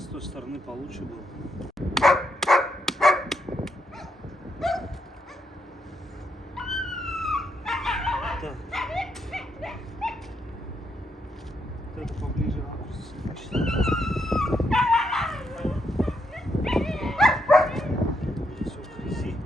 с той стороны получше было. Так. Вот это поближе ракурс. Все в грязи.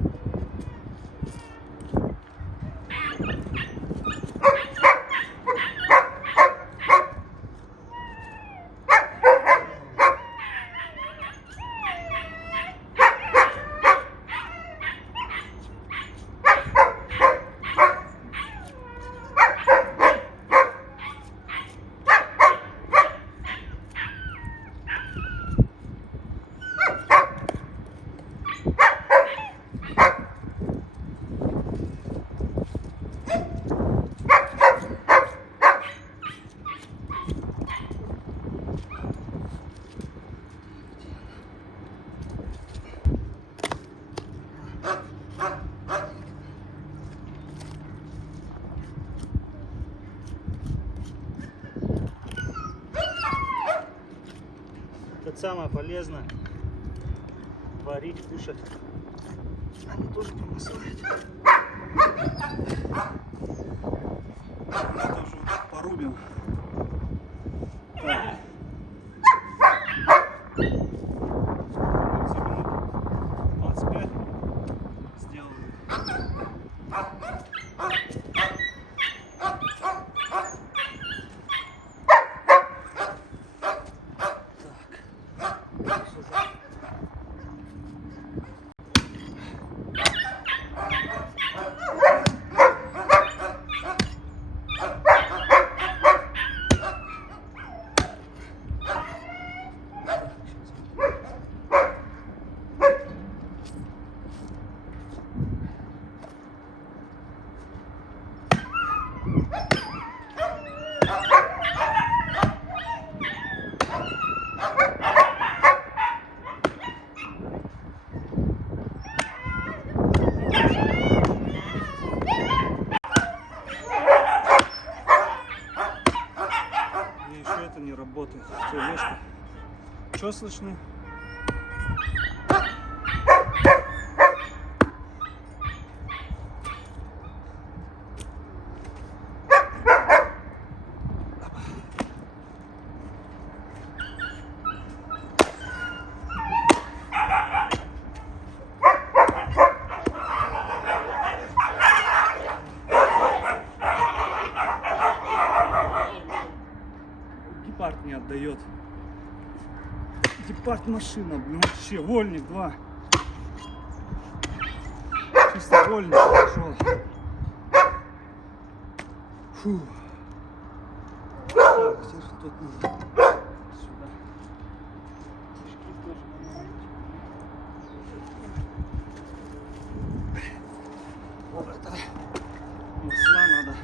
Это самое полезное. Варить, кушать. Они тоже помысляют. Тоже вот так порубим. Так. За минут 25 сделали. Это не работает. Тележка. Что слышно? Гепард не отдает. Гепард машина, блин, вообще вольник 2. Чисто вольник пошел. Фу. Так, теперь тут надо сюда. Тишки тоже надо. Вот это масла надо.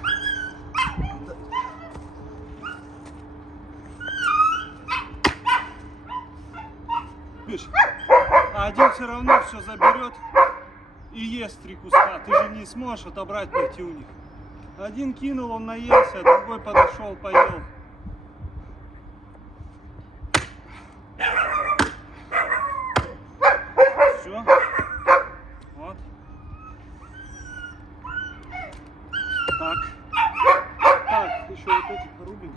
А один все равно все заберет и ест 3 куска. Ты же не сможешь отобрать пойти у них. Один кинул, он наелся, другой подошел, поел. Все. Вот. Так. Так, еще вот эти порубим.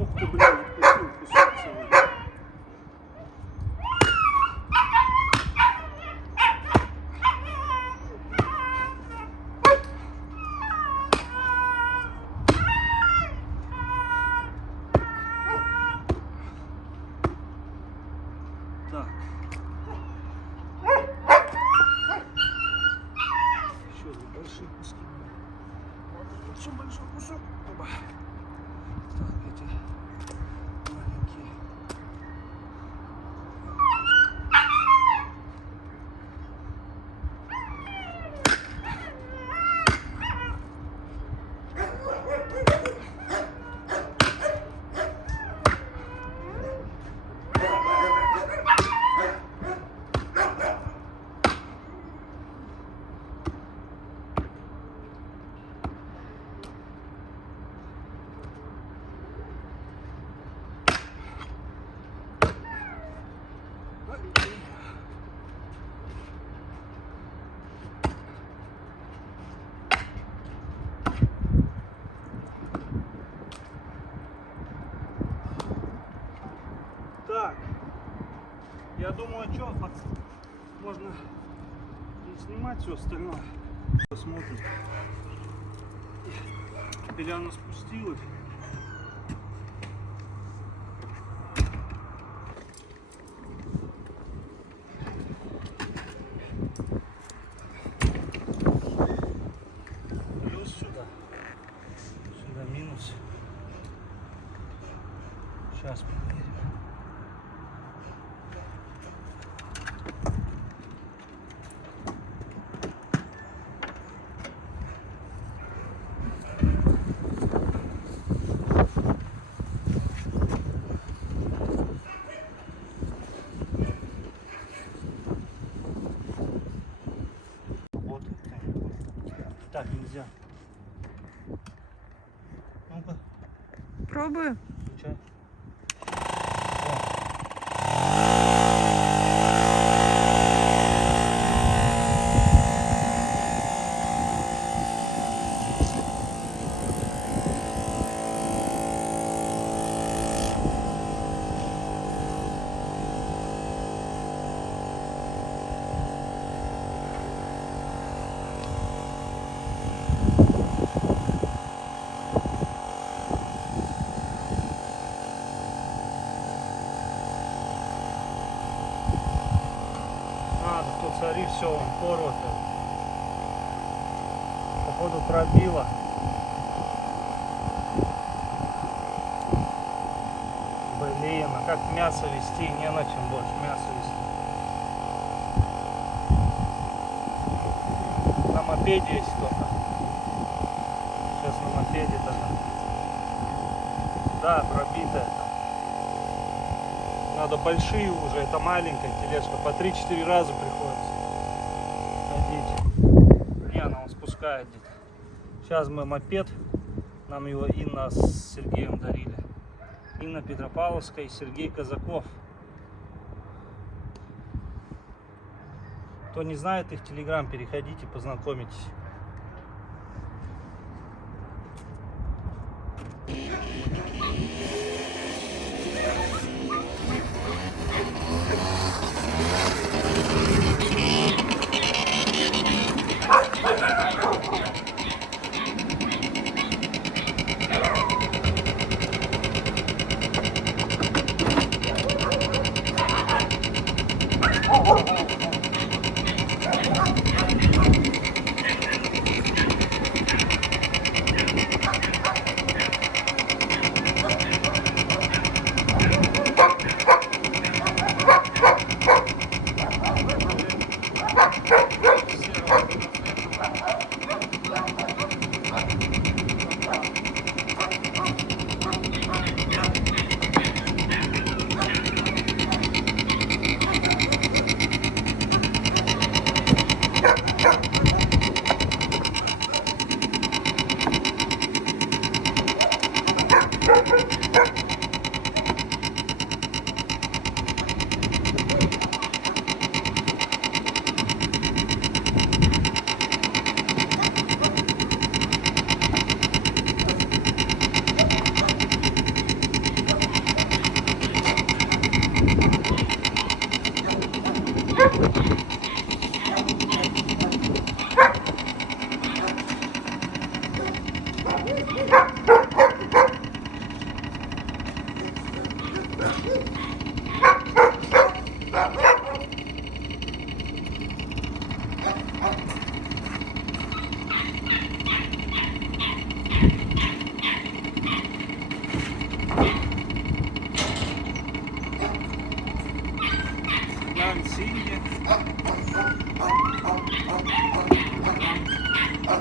Ух ты, блин, откусил кусок целый. думаю, что можно не снимать все остальное. Посмотрим. Пеляна спустилась. Плюс сюда. Сюда минус. Сейчас проверим. Вот. Так нельзя. Ну-ка, Пробую. включай. Тут смотри, все, он порвато. Походу пробило. Блин, а как мясо вести? Не на чем больше мясо вести. На мопеде есть только. Сейчас на мопеде тогда. Да, пробитое. Надо большие уже, это маленькая тележка, по 3-4 раза приходится ходить. Не, она он спускает где-то. Сейчас мы мопед, нам его Инна с Сергеем дарили. Инна Петропавловская и Сергей Казаков. Кто не знает их телеграм, переходите, познакомитесь.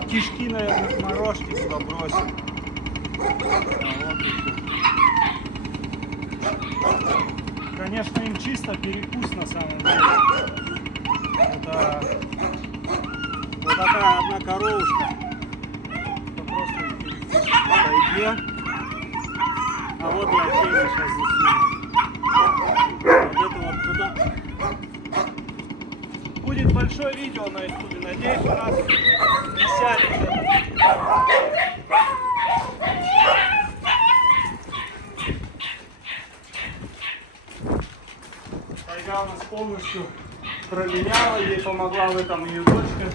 Кишки, наверное, морожки туда бросим. Конечно, им чисто перекус на самом деле. Это вот такая одна коровушка. Это просто по еде. А вот я отдельно сейчас засуну. Вот это вот туда. Будет большое видео на ютубе. Надеюсь, у нас не сядет. Пока у нас полностью пролиняла, ей помогла в этом ее дочка.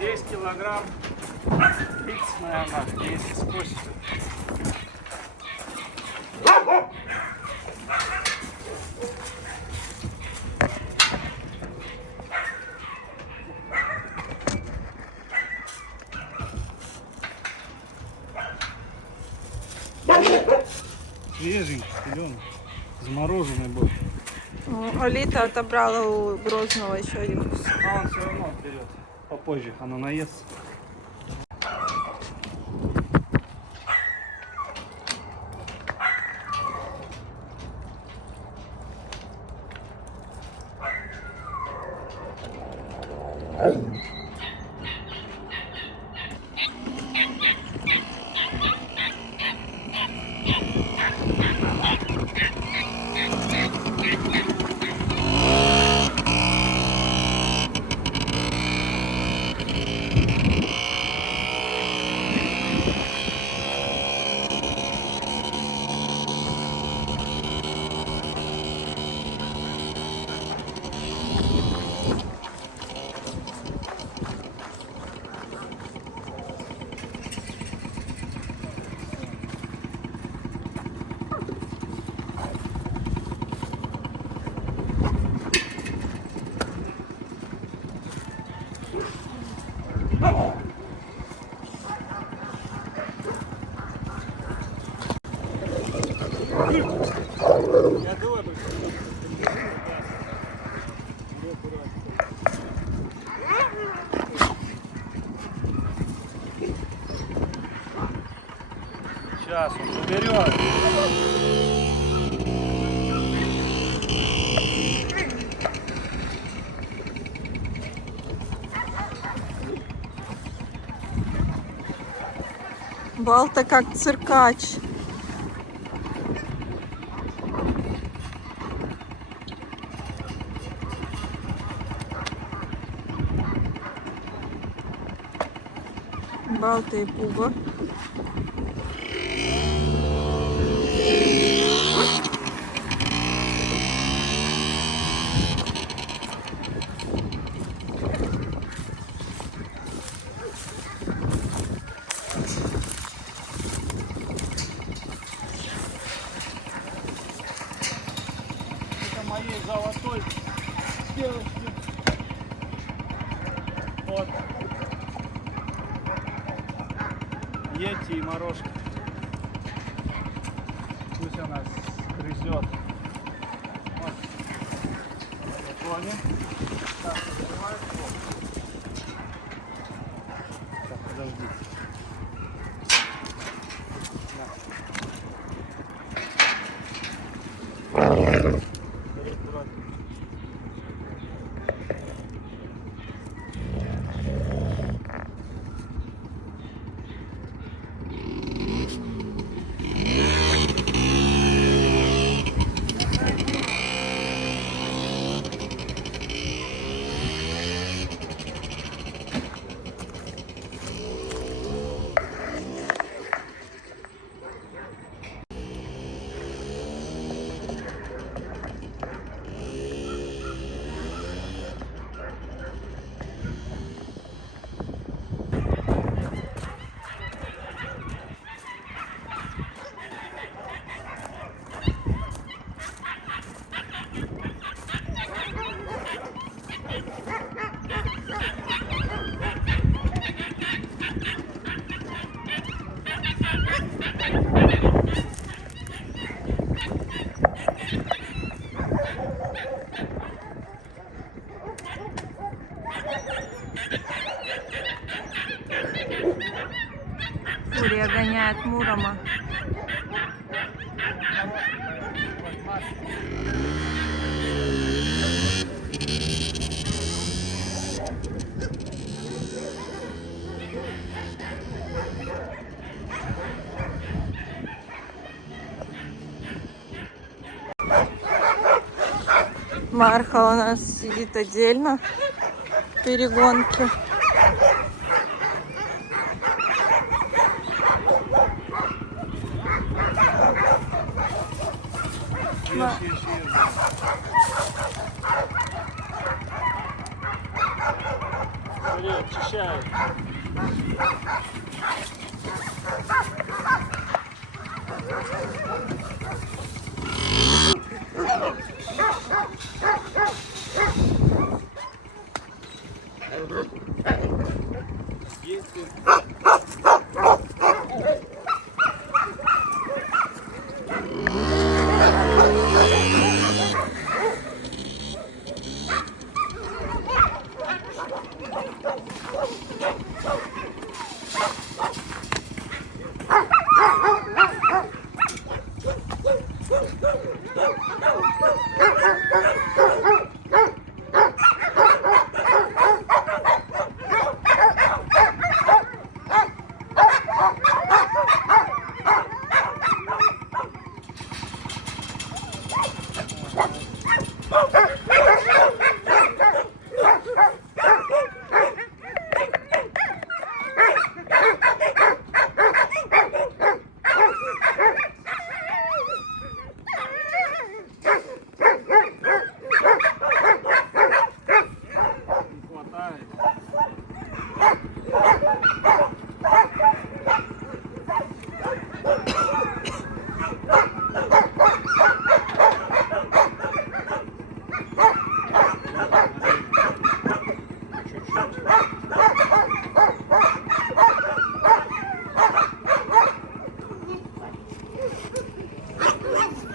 Здесь килограмм 30, наверное, если скосит. Свеженький, зеленый, замороженный был. Алита отобрала у Грозного еще один кусок. А он все равно берет. Попозже она наестся. Я думаю, сейчас он заберет. Балта как циркач. Балта и Пуга. Это моей золотой девочки. Вот. Йети и морожка. Пусть она грызет. Вот. Понял? Так, закрывай. Так, подожди. Фурия гоняет Мурома. Марха у нас сидит отдельно в перегонке. Очищают.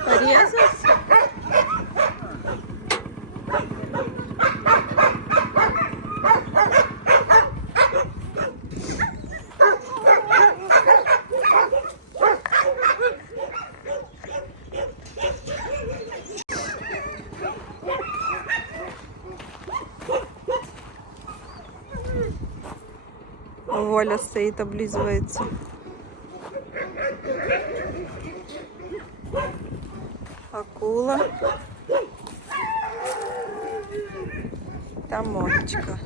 Порезался? Воля стоит, облизывается. Акула. Там Монечка.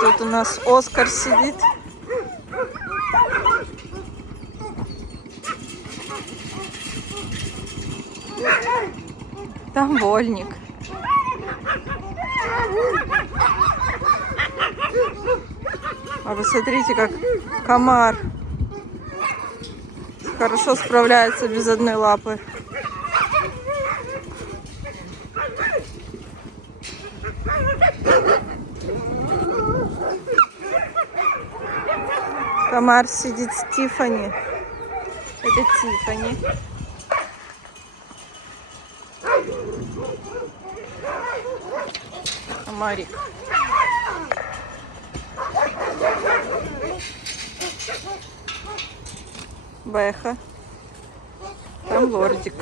Тут у нас Оскар сидит. Там Вольник. А вы смотрите, как комар хорошо справляется без одной лапы. Комар сидит с Тиффани. Это Тиффани. Комарик. Бэха. Там лордик.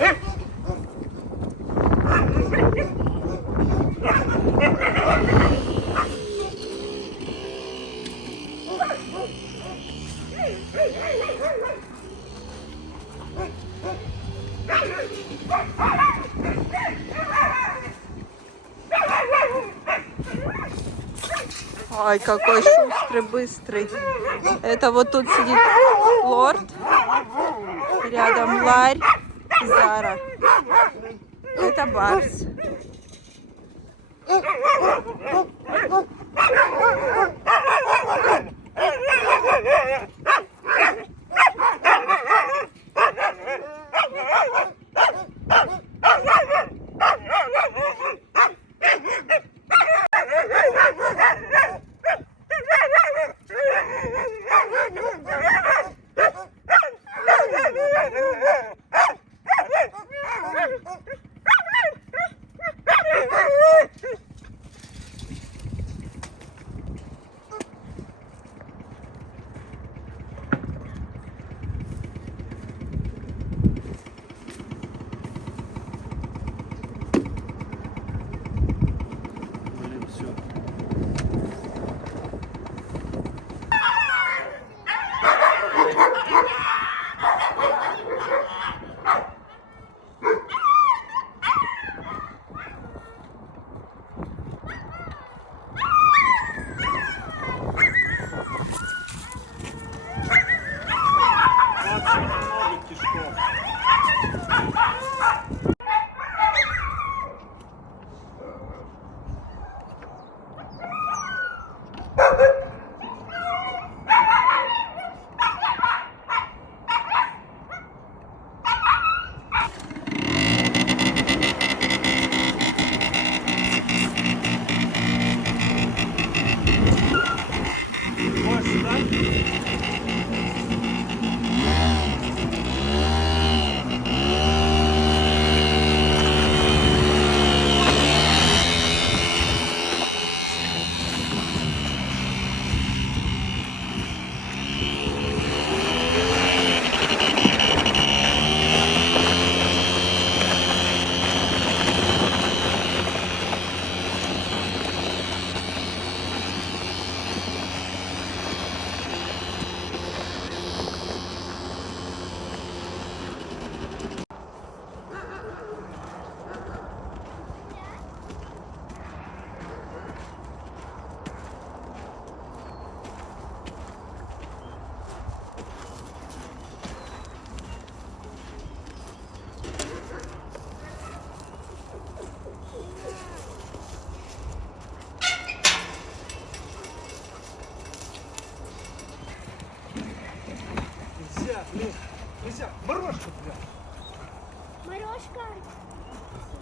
Ой, какой шустрый, быстрый. Это вот тут сидит лорд. Рядом Ларь и Зара. Это Барс.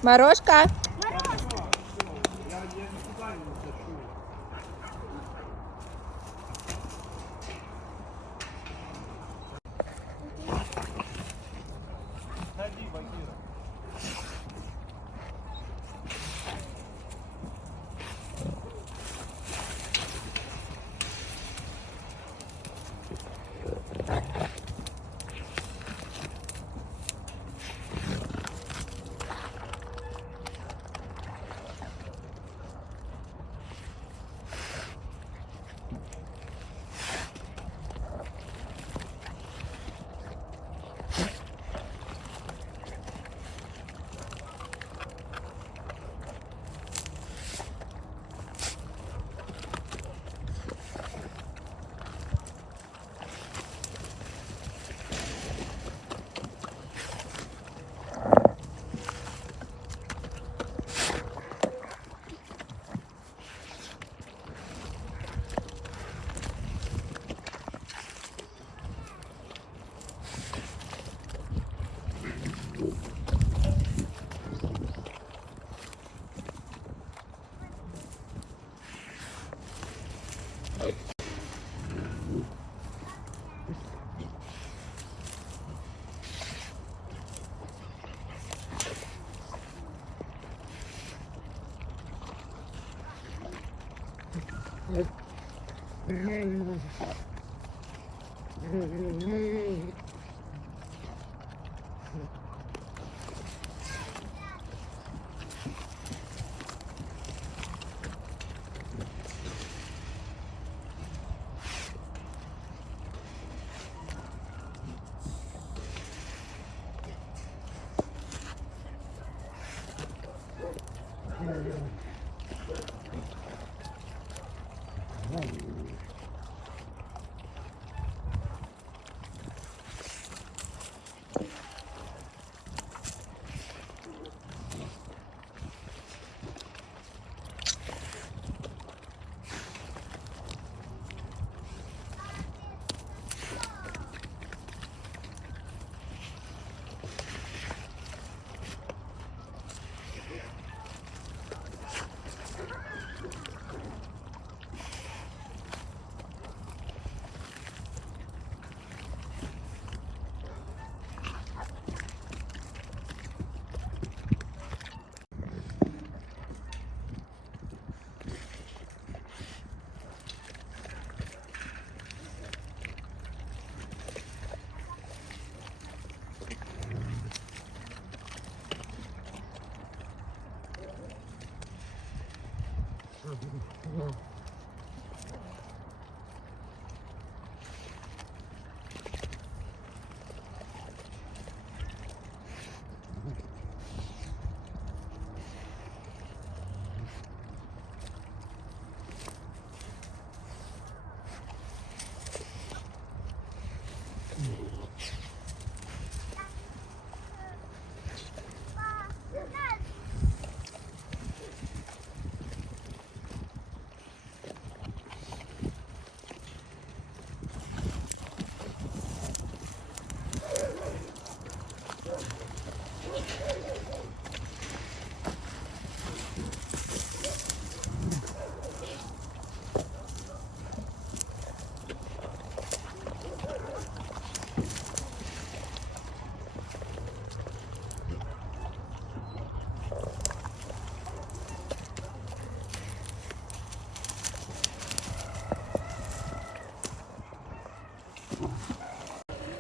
Морошка. Я никуда не утащу. Ходи, Багира.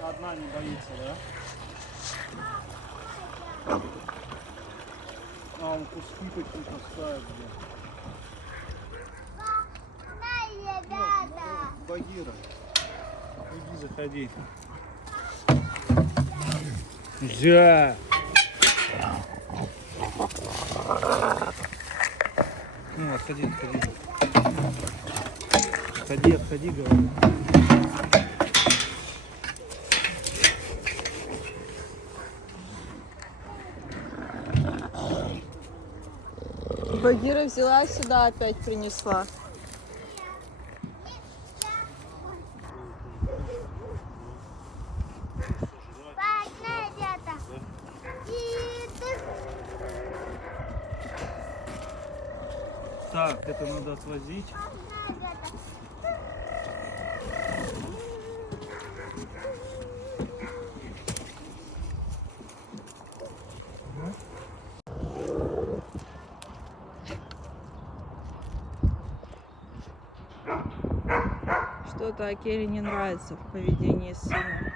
Одна не боится, да? А, он куски какие-то ставит, Багира, иди заходи. Нельзя. Ну, отходи, отходи. Отходи, отходи, говорю. Багира взяла сюда, опять принесла. Так, это надо отвозить. Что-то Акере не нравится в поведении сына.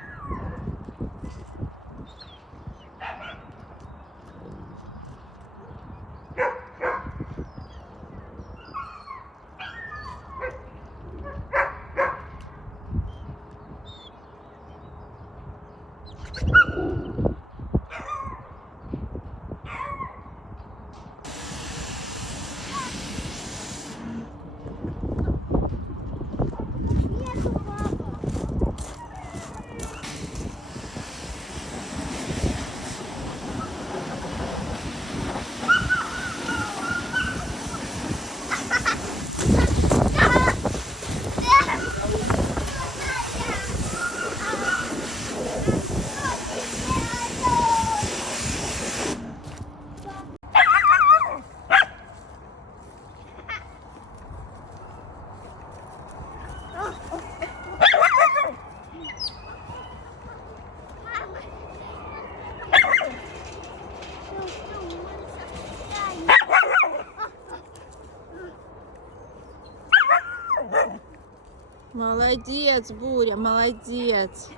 Молодец, Буря, молодец.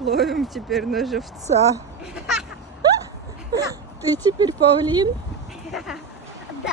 Ловим теперь на живца. Ты теперь павлин? Да.